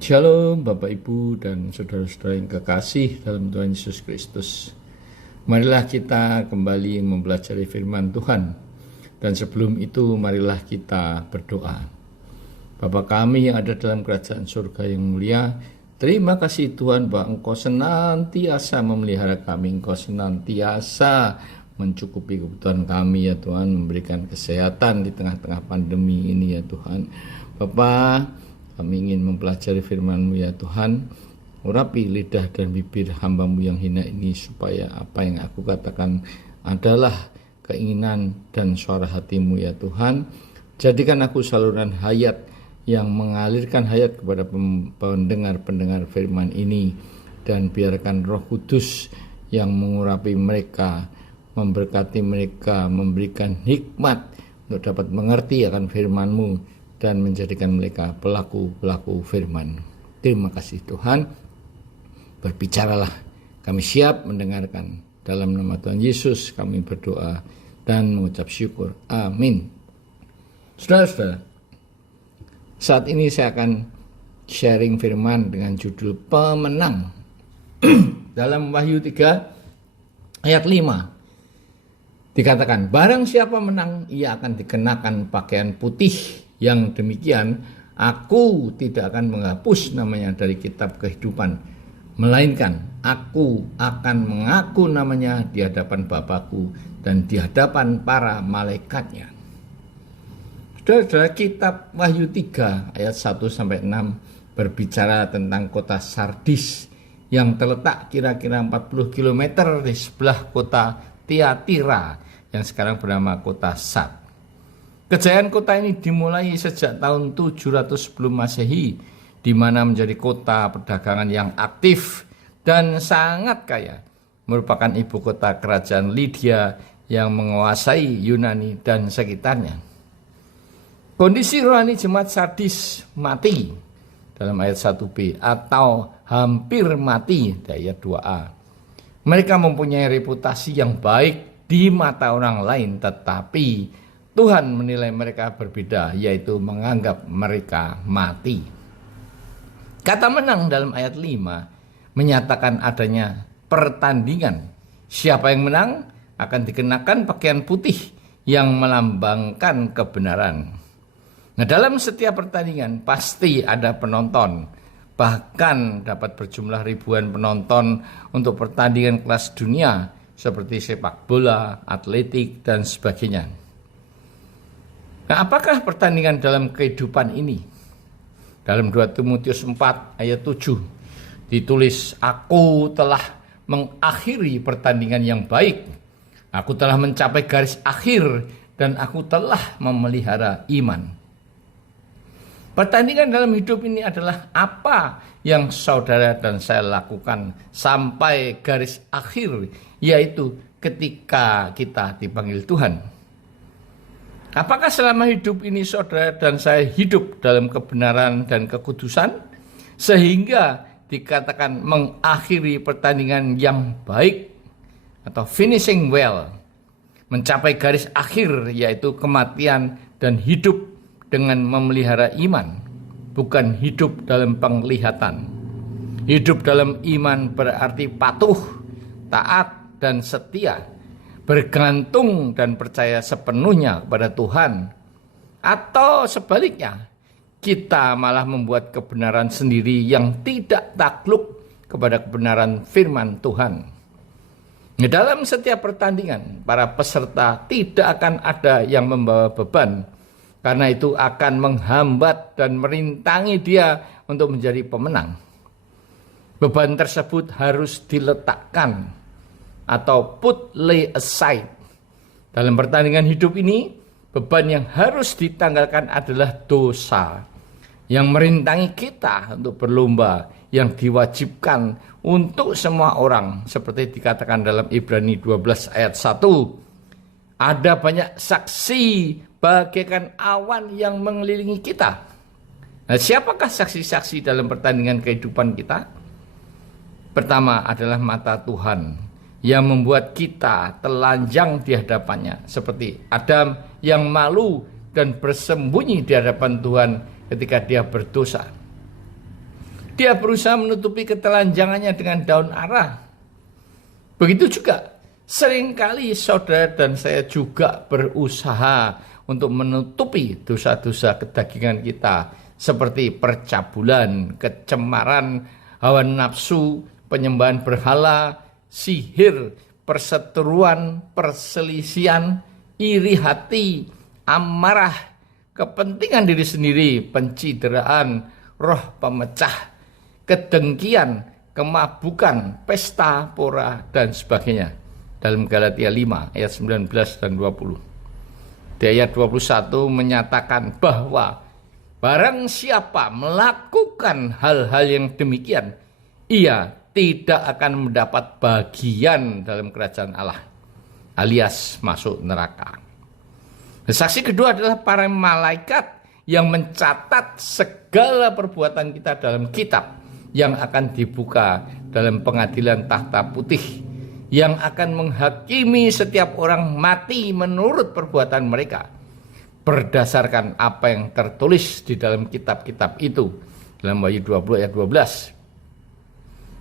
Shalom Bapak Ibu dan saudara-saudara yang kekasih dalam Tuhan Yesus Kristus. Marilah kita kembali mempelajari firman Tuhan. Dan sebelum itu marilah kita berdoa. Bapa kami yang ada dalam kerajaan surga yang mulia, terima kasih Tuhan bahwa Engkau senantiasa memelihara kami, Engkau senantiasa mencukupi kebutuhan kami ya Tuhan, memberikan kesehatan di tengah-tengah pandemi ini ya Tuhan. Bapa, kami ingin mempelajari firman-Mu ya Tuhan. Urapi lidah dan bibir hamba-Mu yang hina ini, supaya apa yang aku katakan adalah keinginan dan suara hati-Mu ya Tuhan. Jadikan aku saluran hayat yang mengalirkan hayat kepada pendengar-pendengar firman ini. Dan biarkan Roh Kudus yang mengurapi mereka, memberkati mereka, memberikan hikmat untuk dapat mengerti akan firman-Mu dan menjadikan mereka pelaku-pelaku firman. Terima kasih Tuhan. Berbicaralah, kami siap mendengarkan. Dalam nama Tuhan Yesus kami berdoa dan mengucap syukur. Amin. Saudara-saudara, saat ini saya akan sharing firman dengan judul Pemenang. Dalam Wahyu 3 ayat 5 dikatakan, barang siapa menang, ia akan dikenakan pakaian putih. Yang demikian, aku tidak akan menghapus namanya dari kitab kehidupan, melainkan aku akan mengaku namanya di hadapan Bapakku dan di hadapan para malaikatnya. Saudara-saudara, kitab Wahyu 3 ayat 1-6 berbicara tentang kota Sardis yang terletak kira-kira 40 km di sebelah kota Tiatira yang sekarang bernama kota Sard. Kejayaan kota ini dimulai sejak tahun 700 sebelum Masehi, di mana menjadi kota perdagangan yang aktif dan sangat kaya. Merupakan ibu kota kerajaan Lydia yang menguasai Yunani dan sekitarnya. Kondisi rohani jemaat Sardis mati dalam ayat 1b atau hampir mati di ayat 2a. Mereka mempunyai reputasi yang baik di mata orang lain, tetapi Tuhan menilai mereka berbeda, yaitu menganggap mereka mati. Kata menang dalam ayat 5 menyatakan adanya pertandingan. Siapa yang menang akan dikenakan pakaian putih yang melambangkan kebenaran. Nah, dalam setiap pertandingan pasti ada penonton. Bahkan dapat berjumlah ribuan penonton untuk pertandingan kelas dunia seperti sepak bola, atletik, dan sebagainya. Nah, apakah pertandingan dalam kehidupan ini? Dalam 2 Timotius 4 ayat 7 ditulis, aku telah mengakhiri pertandingan yang baik. Aku telah mencapai garis akhir dan aku telah memelihara iman. Pertandingan dalam hidup ini adalah apa yang saudara dan saya lakukan sampai garis akhir, yaitu ketika kita dipanggil Tuhan. Apakah selama hidup ini saudara dan saya hidup dalam kebenaran dan kekudusan, sehingga dikatakan mengakhiri pertandingan yang baik atau finishing well, mencapai garis akhir yaitu kematian dan hidup dengan memelihara iman, bukan hidup dalam penglihatan. Hidup dalam iman berarti patuh, taat, dan setia, bergantung dan percaya sepenuhnya kepada Tuhan. Atau sebaliknya, kita malah membuat kebenaran sendiri yang tidak takluk kepada kebenaran firman Tuhan. Dalam setiap pertandingan, para peserta tidak akan ada yang membawa beban, karena itu akan menghambat dan merintangi dia untuk menjadi pemenang. Beban tersebut harus diletakkan atau lay aside. Dalam pertandingan hidup ini, beban yang harus ditanggalkan adalah dosa yang merintangi kita untuk berlomba, yang diwajibkan untuk semua orang, seperti dikatakan dalam Ibrani 12 ayat 1. Ada banyak saksi bagaikan awan yang mengelilingi kita. Nah, siapakah saksi-saksi dalam pertandingan kehidupan kita? Pertama adalah mata Tuhan yang membuat kita telanjang di hadapannya, seperti Adam yang malu dan bersembunyi di hadapan Tuhan ketika dia berdosa. Dia berusaha menutupi ketelanjangannya dengan daun ara. Begitu juga seringkali saudara dan saya juga berusaha untuk menutupi dosa-dosa kedagingan kita, seperti percabulan, kecemaran, hawa nafsu, penyembahan berhala, sihir, perseteruan, perselisihan, iri hati, amarah, kepentingan diri sendiri, pencideraan, roh pemecah, kedengkian, kemabukan, pesta pora, dan sebagainya. Dalam Galatia 5 ayat 19 dan 20. Di ayat 21 menyatakan bahwa barang siapa melakukan hal-hal yang demikian, ia tidak akan mendapat bagian dalam kerajaan Allah, alias masuk neraka. Saksi kedua adalah para malaikat yang mencatat segala perbuatan kita dalam kitab yang akan dibuka dalam pengadilan tahta putih, yang akan menghakimi setiap orang mati menurut perbuatan mereka berdasarkan apa yang tertulis di dalam kitab-kitab itu. Dalam Wahyu 20 ayat 12.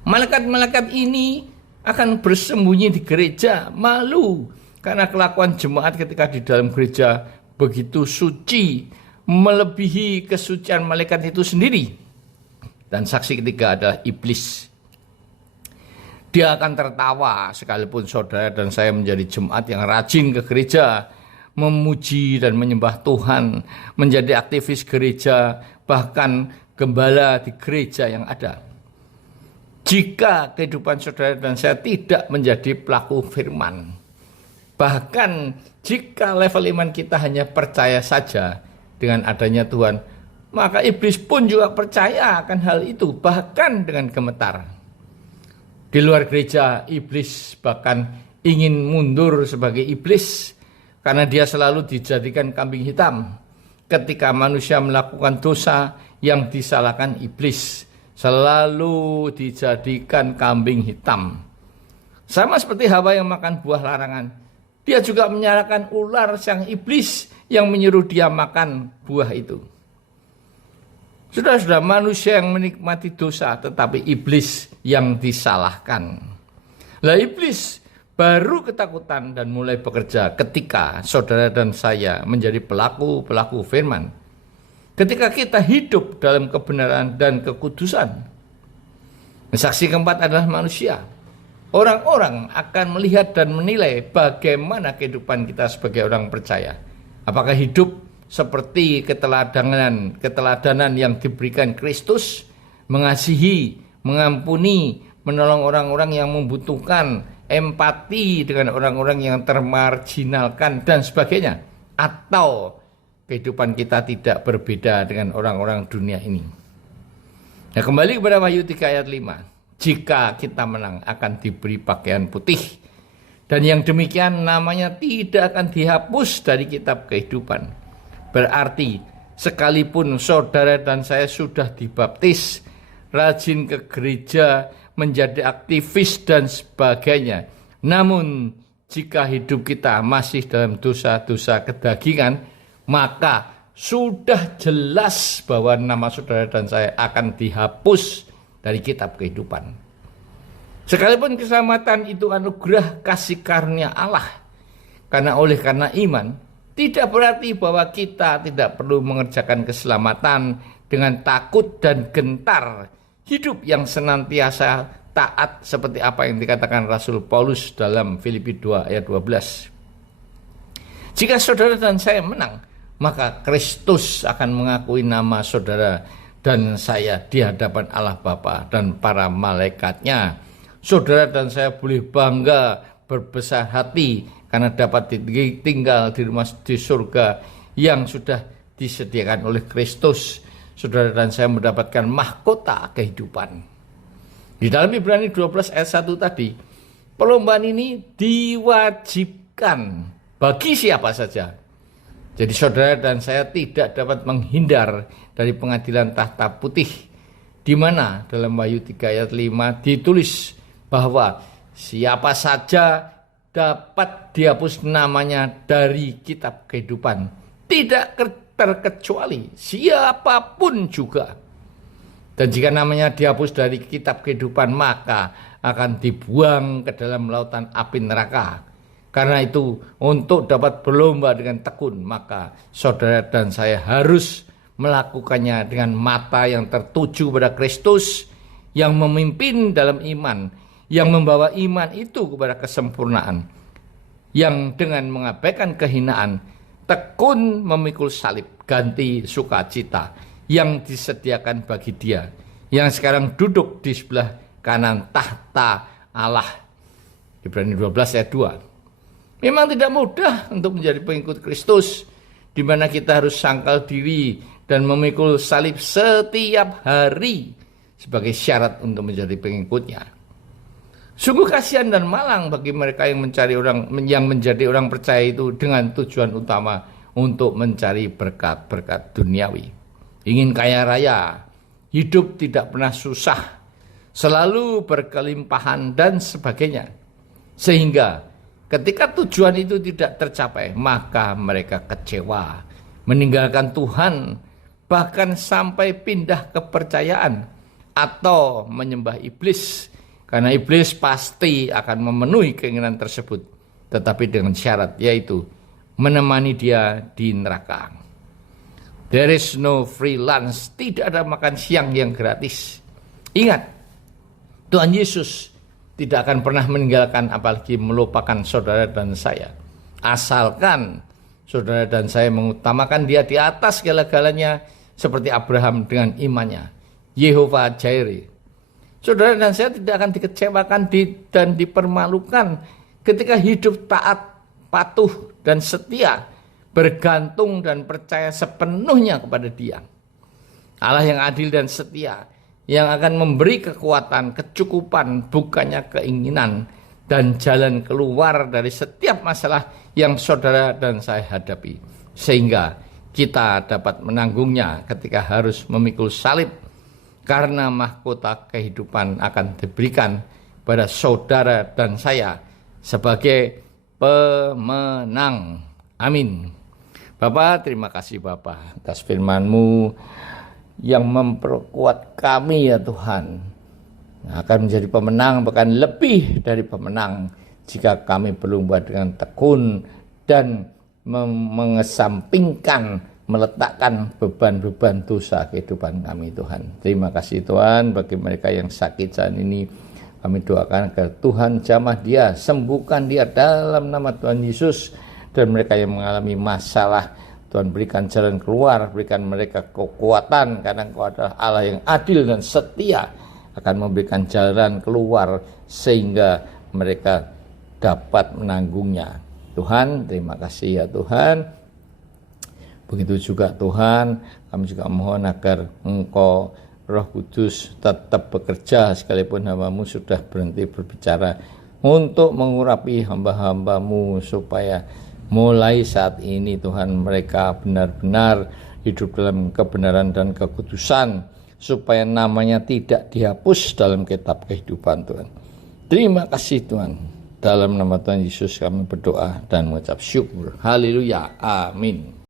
Malaikat-malaikat ini akan bersembunyi di gereja, malu karena kelakuan jemaat ketika di dalam gereja begitu suci, melebihi kesucian malaikat itu sendiri. Dan saksi ketiga adalah iblis. Dia akan tertawa sekalipun saudara dan saya menjadi jemaat yang rajin ke gereja, memuji dan menyembah Tuhan, menjadi aktivis gereja, bahkan gembala di gereja yang ada. Jika kehidupan saudara dan saya tidak menjadi pelaku firman, bahkan jika level iman kita hanya percaya saja dengan adanya Tuhan, maka iblis pun juga percaya akan hal itu, bahkan dengan gemetar. Di luar gereja, iblis bahkan ingin mundur sebagai iblis, karena dia selalu dijadikan kambing hitam. Ketika manusia melakukan dosa, yang disalahkan iblis, selalu dijadikan kambing hitam. Sama seperti Hawa yang makan buah larangan, dia juga menyalahkan ular sang iblis yang menyuruh dia makan buah itu. Sudah manusia yang menikmati dosa, tetapi iblis yang disalahkan. Lah iblis baru ketakutan dan mulai bekerja ketika saudara dan saya menjadi pelaku firman. Ketika kita hidup dalam kebenaran dan kekudusan. Saksi keempat adalah manusia. Orang-orang akan melihat dan menilai bagaimana kehidupan kita sebagai orang percaya. Apakah hidup seperti keteladanan yang diberikan Kristus, mengasihi, mengampuni, menolong orang-orang yang membutuhkan, empati dengan orang-orang yang termarginalkan dan sebagainya, atau kehidupan kita tidak berbeda dengan orang-orang dunia ini. Nah, kembali kepada Wahyu 3 ayat 5. Jika kita menang akan diberi pakaian putih, dan yang demikian namanya tidak akan dihapus dari kitab kehidupan. Berarti sekalipun saudara dan saya sudah dibaptis, rajin ke gereja, menjadi aktivis dan sebagainya, namun jika hidup kita masih dalam dosa-dosa kedagingan, maka sudah jelas bahwa nama saudara dan saya akan dihapus dari kitab kehidupan. Sekalipun keselamatan itu anugerah kasih karunia Allah, karena iman, tidak berarti bahwa kita tidak perlu mengerjakan keselamatan dengan takut dan gentar, hidup yang senantiasa taat seperti apa yang dikatakan Rasul Paulus dalam Filipi 2 ayat 12. Jika saudara dan saya menang, maka Kristus akan mengakui nama saudara dan saya di hadapan Allah Bapa dan para malaikatnya. Saudara dan saya boleh bangga, berbesar hati, karena dapat tinggal di rumah di surga yang sudah disediakan oleh Kristus. Saudara dan saya mendapatkan mahkota kehidupan. Di dalam Ibrani 12 ayat 1 tadi, perlombaan ini diwajibkan bagi siapa saja. Jadi saudara dan saya tidak dapat menghindar dari pengadilan tahta putih, di mana dalam Wahyu 3 ayat 5 ditulis bahwa siapa saja dapat dihapus namanya dari kitab kehidupan, tidak terkecuali siapapun juga. Dan jika namanya dihapus dari kitab kehidupan, maka akan dibuang ke dalam lautan api neraka. Karena itu, untuk dapat berlomba dengan tekun, maka saudara dan saya harus melakukannya dengan mata yang tertuju pada Kristus yang memimpin dalam iman, yang membawa iman itu kepada kesempurnaan, yang dengan mengabaikan kehinaan, tekun memikul salib, ganti sukacita yang disediakan bagi dia, yang sekarang duduk di sebelah kanan tahta Allah. Ibrani 12 ayat 2. Memang tidak mudah untuk menjadi pengikut Kristus, di mana kita harus sangkal diri dan memikul salib setiap hari sebagai syarat untuk menjadi pengikutnya. Sungguh kasihan dan malang bagi mereka yang menjadi orang percaya itu dengan tujuan utama untuk mencari berkat-berkat duniawi. Ingin kaya raya, hidup tidak pernah susah, selalu berkelimpahan dan sebagainya. Sehingga ketika tujuan itu tidak tercapai, maka mereka kecewa, meninggalkan Tuhan, bahkan sampai pindah kepercayaan atau menyembah iblis. Karena iblis pasti akan memenuhi keinginan tersebut, tetapi dengan syarat, yaitu menemani dia di neraka. There is no free lunch, tidak ada makan siang yang gratis. Ingat, Tuhan Yesus tidak akan pernah meninggalkan apalagi melupakan saudara dan saya. Asalkan saudara dan saya mengutamakan dia di atas segala-galanya, seperti Abraham dengan imannya. Yehova Jireh. Saudara dan saya tidak akan dikecewakan dan dipermalukan ketika hidup taat, patuh, dan setia, bergantung dan percaya sepenuhnya kepada Dia. Allah yang adil dan setia, yang akan memberi kekuatan, kecukupan, bukannya keinginan, dan jalan keluar dari setiap masalah yang saudara dan saya hadapi. Sehingga kita dapat menanggungnya ketika harus memikul salib, karena mahkota kehidupan akan diberikan pada saudara dan saya sebagai pemenang. Amin. Bapak, terima kasih Bapak atas firman-Mu yang memperkuat kami ya Tuhan. Akan menjadi pemenang, bahkan lebih dari pemenang, jika kami berlomba dengan tekun dan mengesampingkan, meletakkan beban-beban dosa kehidupan kami Tuhan. Terima kasih Tuhan bagi mereka yang sakit saat ini. Kami doakan agar Tuhan jamah dia, sembuhkan dia dalam nama Tuhan Yesus. Dan mereka yang mengalami masalah, Tuhan berikan jalan keluar, berikan mereka kekuatan, karena Engkau adalah Allah yang adil dan setia, akan memberikan jalan keluar sehingga mereka dapat menanggungnya. Tuhan, terima kasih ya Tuhan. Begitu juga Tuhan, kami juga mohon agar Engkau Roh Kudus tetap bekerja sekalipun hamba-Mu sudah berhenti berbicara, untuk mengurapi hamba-hamba-Mu supaya mulai saat ini Tuhan mereka benar-benar hidup dalam kebenaran dan kekudusan, supaya namanya tidak dihapus dalam kitab kehidupan Tuhan. Terima kasih Tuhan. Dalam nama Tuhan Yesus kami berdoa dan mengucap syukur. Haleluya. Amin.